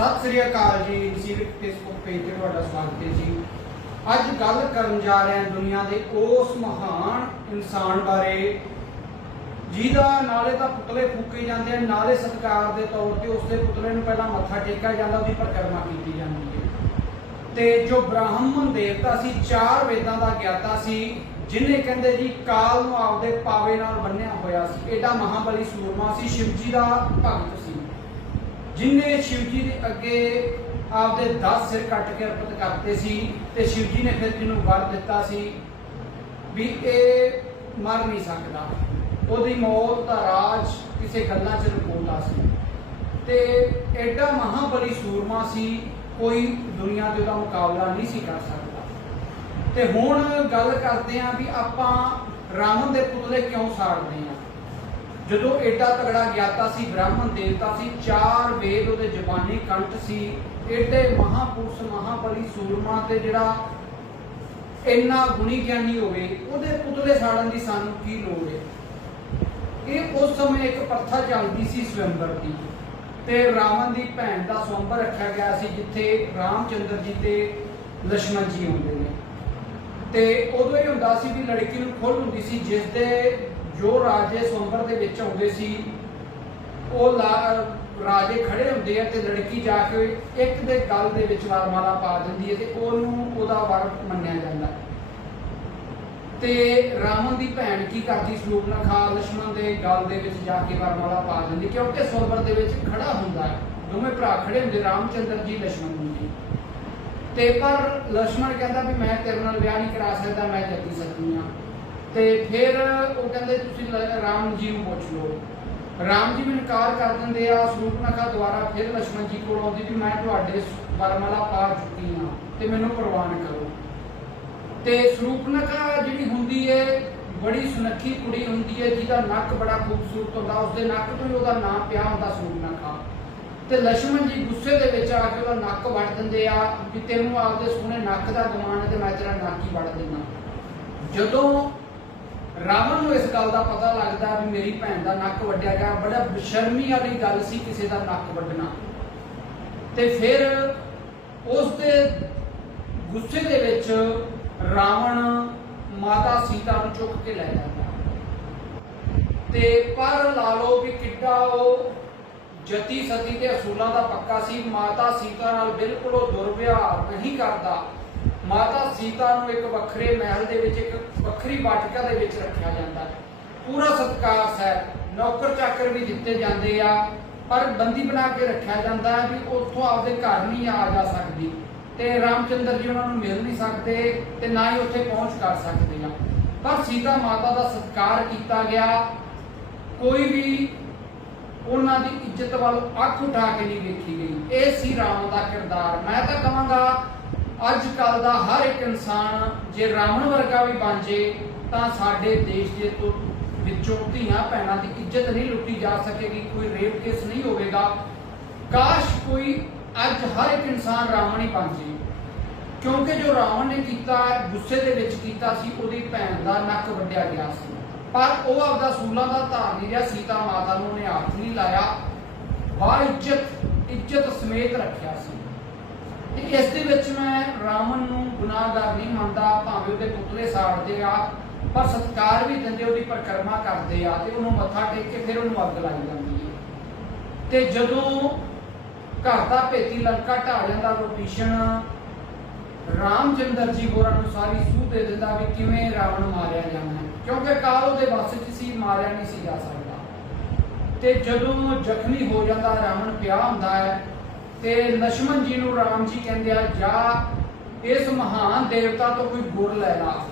ਸਤਿ ਸ੍ਰੀ ਅਕਾਲ ਜੀ civic Facebook page ਤੇ ਤੁਹਾਡਾ ਸਵਾਗਤ ਹੈ ਜੀ। ਅੱਜ ਗੱਲ ਕਰਨ ਜਾ ਰਹੇ ਹਾਂ ਦੁਨੀਆ ਦੇ ਉਸ ਮਹਾਨ ਇਨਸਾਨ ਬਾਰੇ, ਜਿਹਦਾ ਨਾਲੇ ਤਾਂ ਪੁਤਲੇ ਫੂਕੇ ਜਾਂਦੇ ਆ, ਨਾਲੇ ਸਤਿਕਾਰ ਦੇ ਤੌਰ ਤੇ ਉਸ ਦੇ ਪੁਤਲੇ ਨੂੰ ਪਹਿਲਾਂ ਮੱਥਾ ਟੇਕਿਆ ਜਾਂਦਾ, ਉਹਦੀ ਪਰਿਕਰਮਾ ਕੀਤੀ ਜਾਂਦੀ ਹੈ। ਤੇ ਜੋ ਬ੍ਰਾਹਮਣ ਦੇਵਤਾ ਸੀ, ਚਾਰ ਵੇਦਾਂ ਦਾ ਗਿਆਤਾ ਸੀ, ਜਿਨੇ ਕਹਿੰਦੇ ਜੀ ਕਾਲ ਨੂੰ ਆਪਦੇ ਪਾਵੇ ਨਾਲ ਬੰਨਿਆ ਹੋਇਆ ਸੀ ਐਡਾ ਮਹਾਬਲੀ ਸੂਰਮਾ ਸੀ, ਸ਼ਿਵ ਜੀ ਦਾ ਭਗਤ ਸੀ। ਜਿਨੇ ਸ਼ਿਵਜੀ ਦੇ ਅੱਗੇ ਆਪਦੇ 10 ਸਿਰ ਕੱਟ ਕੇ ਅਰਪਿਤ ਕਰਤੇ ਸੀ ਤੇ ਸ਼ਿਵਜੀ ਨੇ ਫਿਰ ਜਿਹਨੂੰ ਵਰ ਦਿੱਤਾ ਸੀ ਵੀ ਇਹ ਮਰ ਨਹੀਂ ਸਕਦਾ। ਉਹਦੀ ਮੌਤ ਦਾ ਰਾਜ ਕਿਸੇ ਗੱਲਾਂ 'ਚ ਲੁਕੋਤਾ ਸੀ। ਤੇ ਐਡਾ ਮਹਾਬਲੀ ਸੂਰਮਾ ਸੀ, ਕੋਈ ਦੁਨੀਆ ਦੇ ਉਹਦਾ ਮੁਕਾਬਲਾ ਨਹੀਂ ਸੀ ਕਰ ਸਕਦਾ। ਤੇ ਹੁਣ ਗੱਲ ਕਰਦੇ ਆਂ ਵੀ ਆਪਾਂ ਰਾਵਣ ਦੇ ਪੁਤਲੇ ਕਿਉਂ ਸਾੜਦੇ ਆਂ ਜਦੋਂ ਏਡਾ ਤਗੜਾ ਗਿਆਤਾ ਸੀ, ਬ੍ਰਾਹਮਣ ਦੇਵਤਾ ਸੀ, ਚਾਰ ਵੇਦ ਉਹਦੇ ਜ਼ਬਾਨੀ ਕੰਠ ਸੀ, ਏਡੇ ਮਹਾਪੁਰਸ਼, ਮਹਾਬਲੀ ਸੂਰਮਾ ਤੇ ਜਿਹੜਾ ਇੰਨਾ ਗੁਣੀ ਗਿਆਨੀ ਹੋਵੇ, ਉਹਦੇ ਪੁਤਲੇ ਸਾੜਨ ਦੀ ਸਾਨੂੰ ਕੀ ਲੋੜ ਹੈ? ਇਹ ਉਸ ਸਮੇਂ ਇੱਕ ਪ੍ਰਥਾ ਚੱਲਦੀ ਸੀ ਸਵੰਬਰ ਦੀ, ਤੇ ਰਾਵਣ ਦੀ ਭੈਣ ਦਾ ਸਵੰਬਰ ਰੱਖਿਆ ਗਿਆ ਸੀ, ਜਿੱਥੇ ਰਾਮਚੰਦਰ ਜੀ ਤੇ ਲక్ష్మణ ਜੀ ਹੁੰਦੇ ਨੇ। ਤੇ ਉਦੋਂ ਇਹ ਹੁੰਦਾ ਸੀ ਵੀ ਲੜਕੀ ਨੂੰ ਖੁੱਲ ਹੁੰਦੀ ਸੀ ਜਿਸ ਦੇ ਜੋ ਰਾਜੇ ਸਵੰਬਰ ਦੇ ਵਿੱਚ ਆਉਂਦੇ ਸੀ, ਉਹ ਰਾਜੇ ਖੜੇ ਹੁੰਦੇ ਆ ਤੇ ਲੜਕੀ ਜਾ ਕੇ ਇੱਕ ਦੇ ਗਲ ਦੇ ਵਿੱਚ ਵਰਮਾਲਾ ਪਾ ਦਿੰਦੀ ਹੈ ਤੇ ਉਹਨੂੰ ਉਹਦਾ ਵਰ ਮੰਨਿਆ ਜਾਂਦਾ ਤੇ ਰਾਵਣ ਦੀ ਭੈਣ ਕੀ ਕਰਦੀ ਸਰੂਪਨਖਾ ਲక్ష్మణ ਦੇ ਗਲ ਦੇ ਵਿੱਚ ਜਾ ਕੇ ਵਰਮਾਲਾ ਪਾ ਦਿੰਦੀ ਕਿਉਂਕਿ ਸਵੰਬਰ ਦੇ ਵਿੱਚ ਖੜਾ ਹੁੰਦਾ ਹੈ। ਦੋਵੇਂ ਭਰਾ ਖੜੇ ਹੁੰਦੇ, ਰਾਮਚੰਦਰ ਜੀ ਲక్ష్మణ ਜੀ। ਤੇ ਪਰ ਲక్ష్మణ ਕਹਿੰਦਾ ਵੀ ਮੈਂ ਤੇਰੇ ਨਾਲ ਵਿਆਹ ਨਹੀਂ ਕਰਾ ਸਕਦਾ, ਮੈਂ ਜੱਤੀ ਸਕਦੀ ਆ ਤੇ ਫਿਰ ਰਾਮ ਜੀ ਨੂੰ ਪੁੱਛ ਲਓ। ਰਾਮ ਜੀ ਵੀ ਕਰ ਦਿੰਦੇ ਆ ਸੂਰਪਨਖਾ ਦੁਆਰਾ ਫਿਰ ਲక్ష్మణ ਜੀ ਕੋਲ ਆਉਂਦੀ ਵੀ ਮੈਂ ਤੁਹਾਡੇ ਵਰਮਾਲਾ ਪਾ ਚੁੱਕੀ ਹਾਂ ਤੇ ਮੈਨੂੰ ਪ੍ਰਵਾਨ ਕਰੋ। ਤੇ ਸਰੂਪਨਖਾ ਜਿਹੜੀ ਹੁੰਦੀ ਏ, ਬੜੀ ਸੁਨੱਖੀ ਕੁੜੀ ਹੁੰਦੀ ਏ, ਜਿਹਦਾ ਨੱਕ ਬੜਾ ਖੂਬਸੂਰਤ ਹੁੰਦਾ, ਉਸਦੇ ਨੱਕ ਤੋਂ ਉਹਦਾ ਨਾਮ ਪਿਆ ਹੁੰਦਾ ਸਰੂਪਨਖਾ ਤੇ ਲక్ష్మణ ਜੀ ਗੁੱਸੇ ਦੇ ਵਿੱਚ ਆ ਕੇ ਉਹਦਾ ਨੱਕ ਵੱਢ ਦਿੰਦੇ ਆ, ਵੀ ਤੈਨੂੰ ਆਪਦੇ ਸੋਹਣੇ ਨੱਕ ਦਾ ਗਮਾਨ ਤੇ ਮੈਂ ਤੇਰਾ ਨੱਕ ਹੀ ਵੱਢ ਦਿੰਦਾ। ਜਦੋਂ ਰਾਵਣ ਨੂੰ ਇਸ ਗੱਲ ਦਾ ਪਤਾ ਲੱਗਦਾ ਵੀ ਮੇਰੀ ਭੈਣ ਦਾ ਨੱਕ ਵੱਢਿਆ ਗਿਆ। ਬੜਾ ਬੇਸ਼ਰਮੀ ਵਾਲੀ ਗੱਲ ਸੀ ਕਿਸੇ ਦਾ ਨੱਕ ਵੱਢਣਾ ਤੇ ਫਿਰ ਉਸ ਦੇ ਗੁੱਸੇ ਦੇ ਵਿੱਚ ਰਾਵਣ ਮਾਤਾ ਸੀਤਾ ਨੂੰ ਚੁੱਕ ਕੇ ਲੈ ਜਾਂਦਾ। ਤੇ ਪਰ ਲਾ ਲੋ ਵੀ ਕਿੱਡਾ ਉਹ ਜਤੀ ਸਤੀ ਤੇ ਅਸੂਲਾਂ ਦਾ ਪੱਕਾ ਸੀ। ਮਾਤਾ ਸੀਤਾ ਨਾਲ ਬਿਲਕੁਲ ਉਹ ਦੁਰਵਿਹਾਰ ਨਹੀਂ ਕਰਦਾ। ਮਾਤਾ ਸੀਤਾ ਨੂੰ ਇੱਕ ਵੱਖਰੇ ਮਹਿਲ ਦੇ ਵਿੱਚ, ਇੱਕ ਵੱਖਰੀ ਬਾਟਿਕਾ ਦੇ ਵਿੱਚ ਰੱਖਿਆ ਜਾਂਦਾ ਹੈ। ਪੂਰਾ ਸਤਿਕਾਰ ਸਹਿ, ਨੌਕਰ ਚਾਕਰ ਵੀ ਦਿੱਤੇ ਜਾਂਦੇ ਆ, ਪਰ ਬੰਦੀ ਬਣਾ ਕੇ ਰੱਖਿਆ ਜਾਂਦਾ ਹੈ ਵੀ ਉੱਥੋਂ ਆਪਦੇ ਘਰ ਨਹੀਂ ਆ ਜਾ ਸਕਦੀ ਤੇ ਰਾਮਚੰਦਰ ਜੀ ਉਹਨਾਂ ਨੂੰ ਮਿਲ ਨਹੀਂ ਸਕਦੇ ਤੇ ਨਾ ਹੀ ਉੱਥੇ ਪਹੁੰਚ ਕਰ ਸਕਦੇ ਆ। ਪਰ ਸੀਤਾ ਮਾਤਾ ਦਾ ਸਤਿਕਾਰ ਕੀਤਾ ਗਿਆ। ਕੋਈ ਵੀ ਉਹਨਾਂ ਦੀ ਇੱਜ਼ਤ ਵੱਲ ਅੱਖ ਉਠਾ ਕੇ ਨਹੀਂ ਵੇਖੀ ਗਈ। ਇਹ ਸੀ ਰਾਮ ਦਾ ਕਿਰਦਾਰ। ਮੈਂ ਤਾਂ ਕਹਾਂਗਾ ਅੱਜ ਕੱਲ ਦਾ ਹਰ ਇੱਕ ਇਨਸਾਨ ਜੇ ਰਾਵਣ ਵਰਗਾ ਵੀ ਬਣ ਜੇ, ਤਾਂ ਸਾਡੇ ਦੇਸ਼ ਦੇ ਤੋਂ, ਵਿੱਚੋਂ ਧੀਆਂ ਭੈਣਾਂ ਦੀ ਇੱਜ਼ਤ ਨਹੀਂ ਲੁੱਟੀ ਜਾ ਸਕੇਗੀ, ਕੋਈ ਰੇਪ ਕੇਸ ਨਹੀਂ ਹੋਵੇਗਾ। ਕਾਸ਼ ਕੋਈ ਅੱਜ ਹਰ ਇੱਕ ਇਨਸਾਨ ਰਾਵਣ ਹੀ ਬਣ ਜੇ। ਕਿਉਂਕਿ ਜੋ ਰਾਵਣ ਨੇ ਕੀਤਾ, ਗੁੱਸੇ ਦੇ ਵਿੱਚ ਕੀਤਾ ਸੀ, ਉਹਦੀ ਭੈਣ ਦਾ ਨੱਕ ਵੱਢਿਆ ਗਿਆ ਸੀ। ਪਰ ਉਹ ਆਪਦਾ ਸੂਲਾਂ ਦਾ ਧਾਰ ਨਹੀਂ ਰਿਹਾ, ਸੀਤਾ ਮਾਤਾ ਨੂੰ ਉਹਨੇ ਹੱਥ ਨਹੀਂ ਲਾਇਆ। ਬਾ ਇੱਜ਼ਤ ਇੱਜ਼ਤ ਸਮੇਤ ਰੱਖਿਆ ਸੀ। ਤੇ ਇਸ ਦੇ ਵਿੱਚ ਮੈਂ ਰਾਵਣ ਨੂੰ ਗੁਨਾਹਗਾਰ ਨਹੀਂ ਮੰਨਦਾ, ਭਾਵੇਂ ਉਹਦੇ ਪੁਤਲੇ ਸਾੜਦੇ ਆ, ਪਰ ਸਤਕਾਰ ਵੀ ਦਿੰਦੇ, ਉਹਦੀ ਪ੍ਰਕਰਮਾ ਕਰਦੇ ਆ ਤੇ ਉਹਨੂੰ ਮੱਥਾ ਟੇਕ ਕੇ ਫਿਰ ਉਹਨੂੰ ਅੱਗ ਲਾਈ ਜਾਂਦੀ ਹੈ। ਤੇ ਜਦੋਂ ਘਰ ਦਾ ਭੇਤੀ ਲੰਕਾ ਢਾ ਜਾਂਦਾ ਵਿਭੀਸ਼ਣ ਰਾਮਚੰਦਰ ਜੀ ਹੋਰਾਂ ਨੂੰ ਸਾਰੀ ਸੂਹ ਦੇ ਦਿੰਦਾ ਵੀ ਕਿਵੇਂ ਰਾਵਣ ਮਾਰਿਆ ਜਾਣਾ ਕਿਉਂਕਿ ਕਾਲ ਉਹਦੇ ਵਾਸਤੇ 'ਚ ਸੀ, ਮਾਰਿਆ ਨਹੀਂ ਸੀ ਜਾ ਸਕਦਾ। ਤੇ ਜਦੋਂ ਜ਼ਖਮੀ ਹੋ ਜਾਂਦਾ, ਰਾਵਣ ਪਿਆ ਹੁੰਦਾ ਹੈ ਤੇ ਲక్ష్మణ ਜੀ ਨੂੰ ਰਾਮ ਜੀ ਕਹਿੰਦੇ ਆ, ਜਾ ਇਸ ਮਹਾਨ ਦੇਵਤਾ ਤੋਂ ਕੋਈ ਗੁਰ ਲੈ ਲਾ।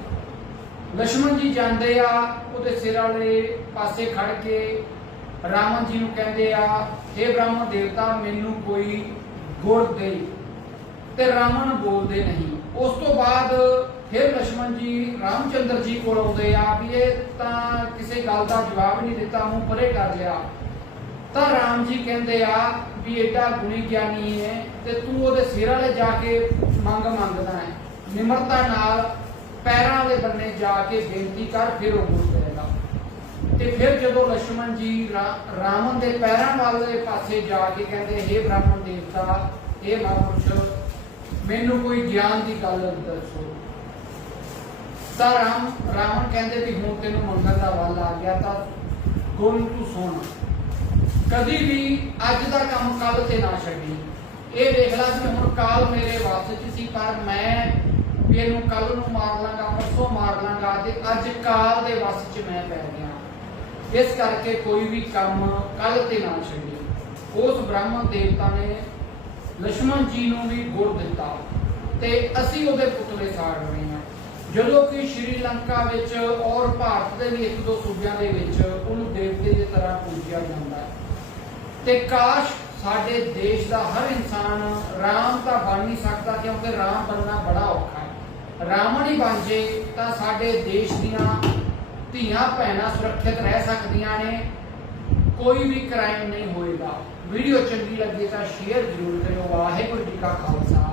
ਲక్ష్మణ ਜੀ ਜਾਂਦੇ ਆ, ਉਹਦੇ ਸਿਰ ਵਾਲੇ ਪਾਸੇ ਖੜ ਕੇ ਰਾਮਨ ਜੀ ਨੂੰ ਕਹਿੰਦੇ ਆ हे ਬ੍ਰਾਹਮਣ ਦੇਵਤਾ, ਮੈਨੂੰ ਕੋਈ ਗੁਰ ਦੇ। ਤੇ ਰਾਮਨ ਬੋਲਦੇ ਨਹੀਂ। ਉਸ ਤੋਂ ਬਾਅਦ ਫਿਰ ਲక్ష్మణ ਜੀ ਰਾਮਚੰਦਰ ਜੀ ਕੋਲ ਆਉਂਦੇ ਆ ਵੀ ਇਹ ਤਾਂ ਕਿਸੇ ਗੱਲ ਦਾ ਜਵਾਬ ਨਹੀਂ ਦਿੱਤਾ, ਮੂੰਹ ਪਰੇ ਕਰ ਲਿਆ। ਤਾਂ ਰਾਮ ਜੀ ਕਹਿੰਦੇ ਆ ਵੀ ਏਡਾ ਗੁਣੀ ਗਿਆਨੀ ਹੈ ਤੇ ਤੂੰ ਉਹਦੇ ਸਿਰ ਵਾਲੇ ਜਾ ਕੇ ਮੰਗ ਮੰਗਦਾ ਹੈ। ਨਿਮਰਤਾ ਨਾਲ ਪੈਰਾਂ ਦੇ ਬੰਨੇ ਜਾ ਕੇ ਬੇਨਤੀ ਕਰ, ਫਿਰ ਉਹ ਗੁਰੂ ਕਰੇਗਾ ਤੇ ਫਿਰ ਜਦੋਂ ਲక్ష్మణ ਜੀ ਰਾਵਣ ਦੇ ਪੈਰਾਂ ਵਾਲੇ ਪਾਸੇ ਜਾ ਕੇ ਕਹਿੰਦੇ हे ਬ੍ਰਾਹਮਣ ਦੇਵਤਾ हे ਮਹਾਂਪੁਰਸ਼, ਮੈਨੂੰ ਕੋਈ ਗਿਆਨ ਦੀ ਗੱਲ ਦੱਸੋ। ਤਾਂ ਰਾਮ, ਰਾਵਣ ਕਹਿੰਦੇ ਵੀ ਹੁਣ ਤੈਨੂੰ ਮੰਗਣ ਦਾ ਵੱਲ ਆ ਗਿਆ ਤਾਂ ਗੁਣ ਤੂੰ ਸੋਣਾ। ਕਦੀ ਵੀ ਅੱਜ ਦਾ ਕੰਮ ਕੱਲ ਤੇ ਨਾ ਛੱਡੀ। ਇਹ ਦੇਖ ਲਾ ਕਿ ਹੁਣ ਕਾਲ ਮੇਰੇ ਵਾਸਤੇ ਚ ਸੀ, ਪਰ ਮੈਂ ਇਹਨੂੰ ਕੱਲ ਨੂੰ ਮਾਰ ਲਾਂਗਾ, ਪਰਸੋਂ ਮਾਰ ਲਾਂਗਾ ਤੇ ਅੱਜ ਕਾਲ ਦੇ ਵਸ ਚ ਮੈਂ ਪੈ ਗਿਆ। ਇਸ ਕਰਕੇ ਕੋਈ ਵੀ ਕੰਮ ਕੱਲ ਤੇ ਨਾ ਛੱਡੀ। ਉਸ ਬ੍ਰਾਹਮਣ ਦੇਵਤਾ ਨੇ ਲక్ష్మణ ਜੀ ਨੂੰ ਵੀ ਗੁਰ ਦਿੱਤਾ ਤੇ ਅਸੀਂ ਉਹਦੇ ਪੁਤਲੇ ਸਾੜ ਰਹੇ ਹਾਂ। ਜਦੋਂ ਕਿ ਸ਼੍ਰੀ ਲੰਕਾ ਵਿੱਚ ਔਰ ਭਾਰਤ ਦੇ ਵੀ ਇੱਕ ਦੋ ਸੂਬਿਆਂ ਦੇ ਵਿੱਚ ਉਹਨੂੰ ਦੇਵਤੇ ਦੀ ਤਰ੍ਹਾਂ ਪੂਜਿਆ ਜਾਂਦਾ ਹੈ। ਤੇ ਕਾਸ਼ ਸਾਡੇ ਦੇਸ਼ ਦਾ ਹਰ ਇਨਸਾਨ ਰਾਮ ਤਾਂ ਬਣ ਨਹੀਂ ਸਕਦਾ, ਕਿਉਂਕਿ ਰਾਮ ਬਣਨਾ ਬੜਾ ਔਖਾ ਹੈ। ਰਾਵਣ ਹੀ ਬਣ ਜੇ ਤਾਂ ਸਾਡੇ ਦੇਸ਼ ਦੀਆਂ ਧੀਆਂ ਭੈਣਾਂ ਸੁਰੱਖਿਅਤ ਰਹਿ ਸਕਦੀਆਂ ਨੇ। ਕੋਈ ਵੀ ਕ੍ਰਾਈਮ ਨਹੀਂ ਹੋਏਗਾ। ਵੀਡੀਓ ਚੰਗੀ ਲੱਗੇ ਤਾਂ ਸ਼ੇਅਰ ਜ਼ਰੂਰ ਕਰਿਓ। ਵਾਹਿਗੁਰੂ ਜੀ ਕਾ ਖਾਲਸਾ।